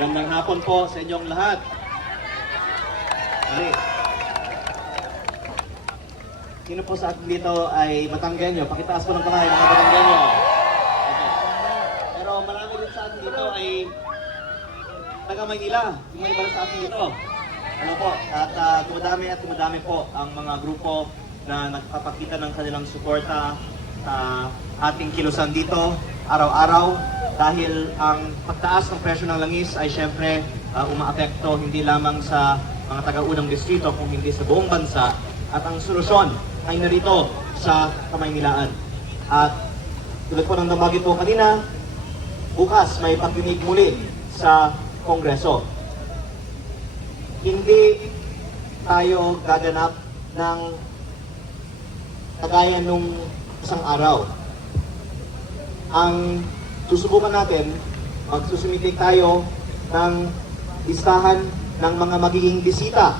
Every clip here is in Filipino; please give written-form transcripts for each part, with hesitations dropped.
Magandang hapon po sa inyong lahat. Okay. Sino po sa atin dito ay Batanggenyo? Pakitaas po ng kamay, mga Batanggenyo. Okay. Pero marami din sa atin dito ay taga Maynila. Yung may iba sa atin dito. Ano po? At dumadami po ang mga grupo na nagpapakita ng kanilang suporta sa ating kilusan dito araw-araw dahil ang pagtaas ng presyo ng langis ay syempre umaapekto hindi lamang sa mga taga-unang distrito kung hindi sa buong bansa at ang solusyon ay narito sa Kamaynilaan. At tulad po ng nabagit po kanina, bukas may pagdinig muli sa Kongreso. Hindi tayo gaganap ng kagaya nung isang araw. Ang susubukan natin, magsusumitik tayo ng listahan ng mga magiging bisita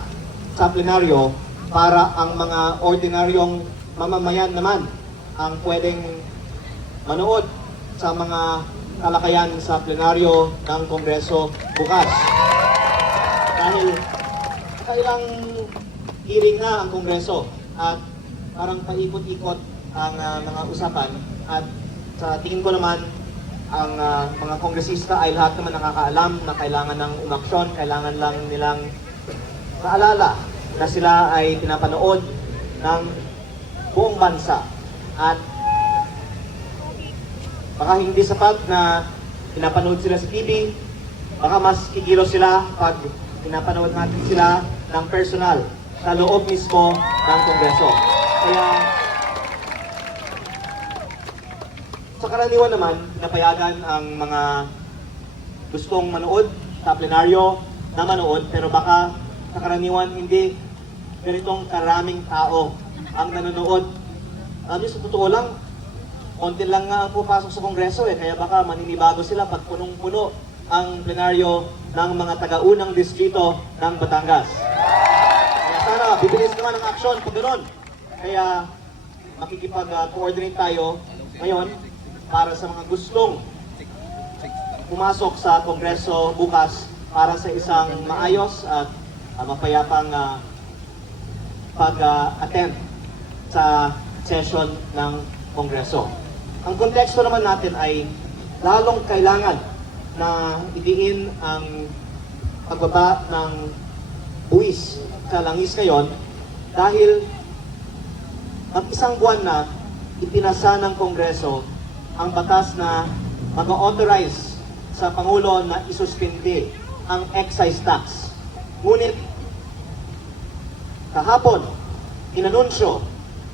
sa plenaryo para ang mga ordinaryong mamamayan naman ang pwedeng manood sa mga talakayan sa plenaryo ng Kongreso bukas. Dahil kailang hearing na ang Kongreso at parang paikot-ikot ang mga usapan at sa tingin ko naman ang mga kongresista ay lahat naman nakakaalam na kailangan ng umaksyon, kailangan lang nilang maalala na sila ay pinapanood ng buong bansa at baka hindi sapat na pinapanood sila sa TV, baka mas kikilos sila pag pinapanood natin sila ng personal sa loob mismo ng Kongreso. Kaya sa karaniwan naman, pinapayagan ang mga gustong manood sa plenaryo na manood, pero baka sa karaniwan hindi ganitong karaming tao ang nanonood. Alam niyo, sa totoo lang, konti lang nga ang pupasok sa Kongreso kaya baka maninibago sila pag punong-puno ang plenaryo ng mga taga-unang distrito ng Batangas. Kaya sana, bibilis naman ang aksyon pag gano'n. Kaya makikipag-coordinate tayo ngayon para sa mga gustong pumasok sa Kongreso bukas para sa isang maayos at mapayapang pag-attend sa session ng Kongreso. Ang konteksto naman natin ay lalong kailangan na idiin ang pagbaba ng buwis sa langis ngayon dahil ang isang buwan na ipinasa ng Kongreso ang batas na mag-authorize sa Pangulo na isuspindi ang excise tax. Ngunit kahapon, inanunsyo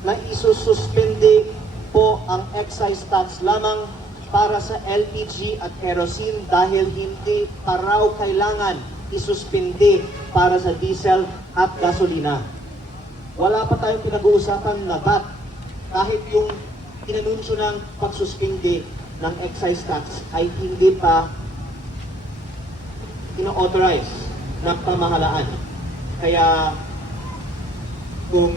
na isususpindi po ang excise tax lamang para sa LPG at kerosene dahil hindi pa raw kailangan isuspindi para sa diesel at gasolina. Wala pa tayong pinag-uusapan na ba't kahit yung inanunsyo ng pagsuspindi ng excise tax ay hindi pa ino-authorize ng pamahalaan. Kaya kung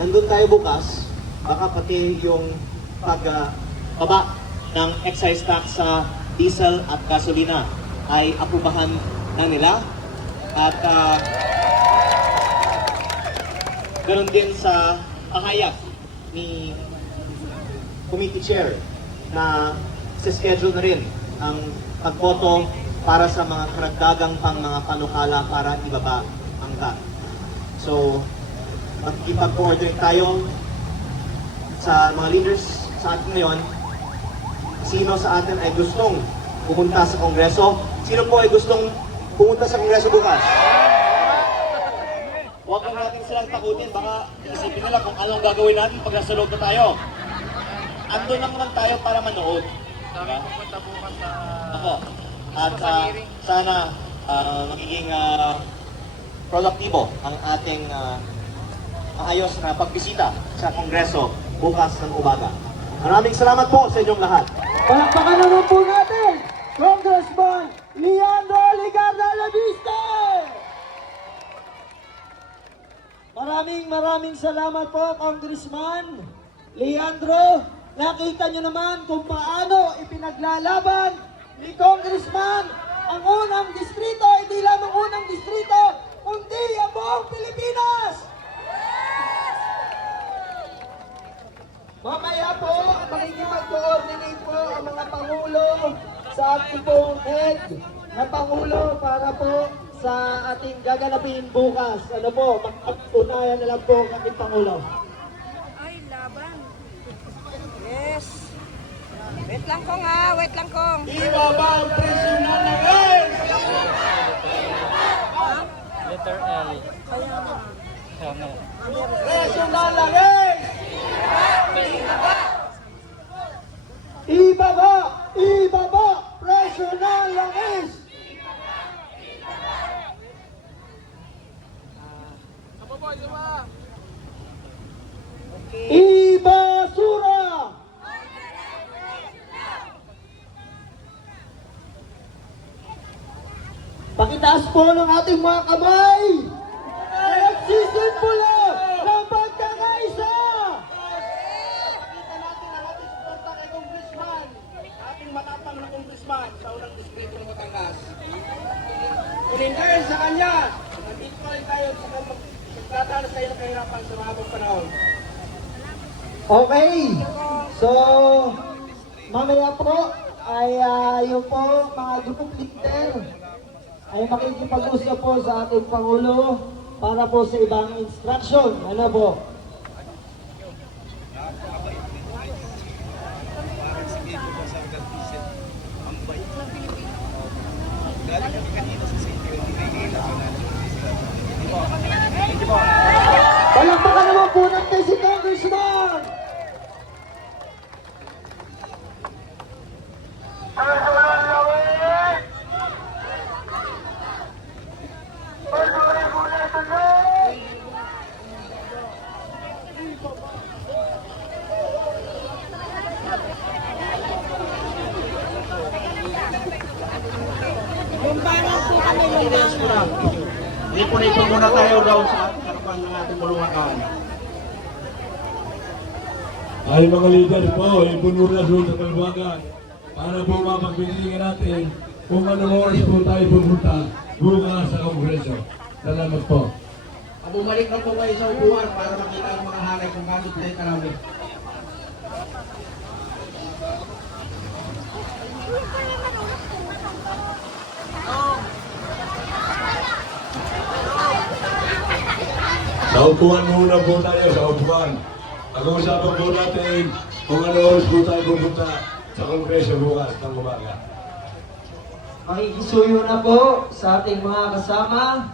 nandun tayo bukas, baka pati yung pagbaba ng excise tax sa diesel at gasolina ay aprubahan na nila. At ganoon din sa pahayag ni Committee Chair na schedule na rin ang pagboto para sa mga karagdagang pang mga panukala para ibaba ang VAT. So, magkipag-coordinate tayo sa mga leaders sa atin ngayon. Sino sa atin ay gustong pumunta sa Kongreso? Sino po ay gustong pumunta sa Kongreso bukas? Huwag lang natin silang takutin. Baka isipin nila kung anong gagawin natin pag nasa loob na tayo. Andun lang naman tayo para manood. Kami pupunta bukas sa... Ako. At sana magiging produktibo ang ating maayos na pagbisita sa Kongreso bukas ng umaga. Maraming salamat po sa inyong lahat. Palakpakan naman po natin, Congressman Leandro Ligarda Labiste! Maraming salamat po, Congressman Leandro. Nakita nyo naman kung paano ipinaglalaban ni Congressman ang unang distrito, hindi lamang unang distrito, kundi ang buong Pilipinas! Mamaya po, makikipag-coordinate po ang mga Pangulo sa ating pong head na Pangulo para po sa ating gaganapin bukas. Ano po, mag-unayan na lang po ang ating Pangulo. Ay, laban. Yes. Wait lang kong wait lang kong. Ibaba ang presyo na langis! Letter L. Kaya nga. Sana. Presyo na langis! Ibaba! Ibaba! Presyo na langis! Ibasura! Pakitaas po ng ating mga kamay! Nagsisimbolo ng pagkakaisa! Kita natin ang ating suporta kay Congressman, ating matapang na Congressman sa unang distrito ng Batangas. Kung dahil sa kanya, nandito pa rin tayo sa magdadanas tayo ng kahirapan sa mahabang panahon. Okay, so mamaya po ay yung po mga grupong leader ay makikipag-usap po sa ating Pangulo para po sa ibang instruction. Ano po? Palakpakan naman po natin si Congressman! Ipon-ipon muna tayo daw sa harapan ng ating bulungan. Ay mga leader po, ibunura doon sa kalbagan para po mapagpilihan natin kung anong oras po tayo pupunta bukas sa Kongreso. Salamat po. Bumalik na po kayo sa upuan para makita ang mga hanay kung bakit tayo karami. Sa upuan muna po tayo, sa upuan. Pag-uusapan po natin kung anong oras po tayo pupunta sa Kongreso bukas ng umaga. Makikisuyo na po sa ating mga kasama